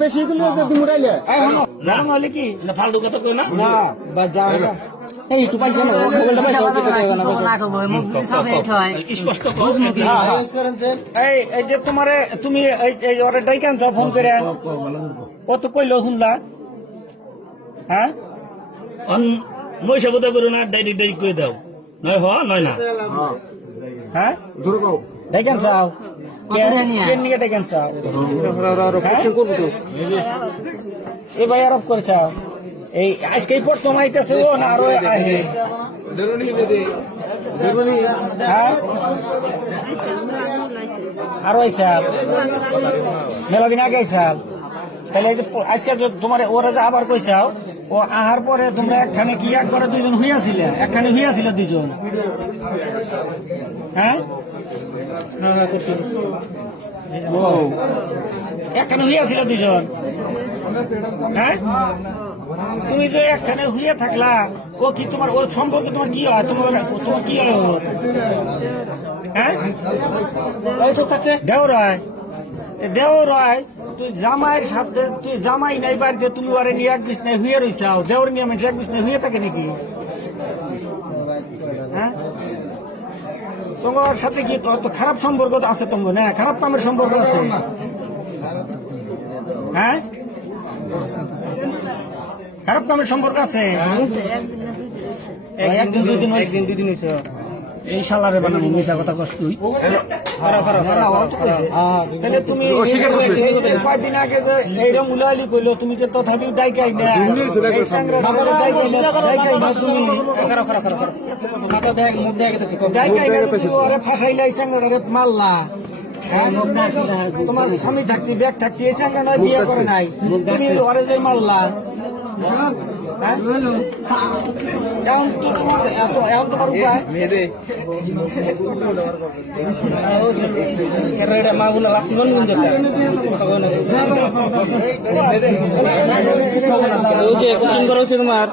বেশি দিলে তুমি উড়াইলে হলে কি ফালতু কথা কই না এই একটু পয়সা মোবাইলটা স্পষ্ট এই যে তোমারে তুমি এই ওরে ডাইকান ফোন করে ও তো কইলো শুনলা হ্যাঁ মহিষা বোধ করো না ডাইরেক্ট ডাইরেক্ট কই দাও নয় নয় না হ্যাঁ ডাইকান চাও কেন নিয়ে ডাইকান চাও এই ভাই আরব করেছা এই আজকেই প্রথম আইতেছে ও না আরো আহে হ্যাঁ আরো আইসাল মেলা দিন আগে আইসাল তাহলে এই যে আজকে তোমার ওরা যে আবার কইসাও ও আহার পরে তোমরা একখানে কি একবারে দুইজন হইয়াছিলে একখানে হইয়াছিল দুইজন হ্যাঁ একখানে হইয়াছিল দুইজন হ্যাঁ তুমি যে একখানে হইয়া থাকলা ও কি তোমার ওর সম্পর্কে তোমার কি হয় তোমার কি হয় ওর হ্যাঁ দেও রয় তুই জামাইয়ের সাথে তুই জামাই নাই বাড়িতে তুমি ওরে নিয়ে এক বিছনায় হইয়া রইছাও দেওর নিয়ে আমি এক বিছনায় হইয়া থাকে নাকি হ্যাঁ তোমার সাথে কি তো খারাপ সম্পর্ক আছে তোমার না খারাপ কামের সম্পর্ক আছে হ্যাঁ খারাপ কামের সম্পর্ক আছে একদিন দুদিন হয়েছে এই শালারে বানানো মিশা কথা কষ্ট তাহলে তুমি কয়েকদিন আগে যে এইরকম উলাইলি কইলো তুমি যে তথাপি ডাইকাই না ফাঁসাইলাই সাংরে মারলা তোমার স্বামী থাকতি ব্যাগ থাকতি এই সঙ্গে নয় বিয়ে করে নাই তুমি ওরে যে মারলা তোমার উপায় মাগুলা রাখতে তোমার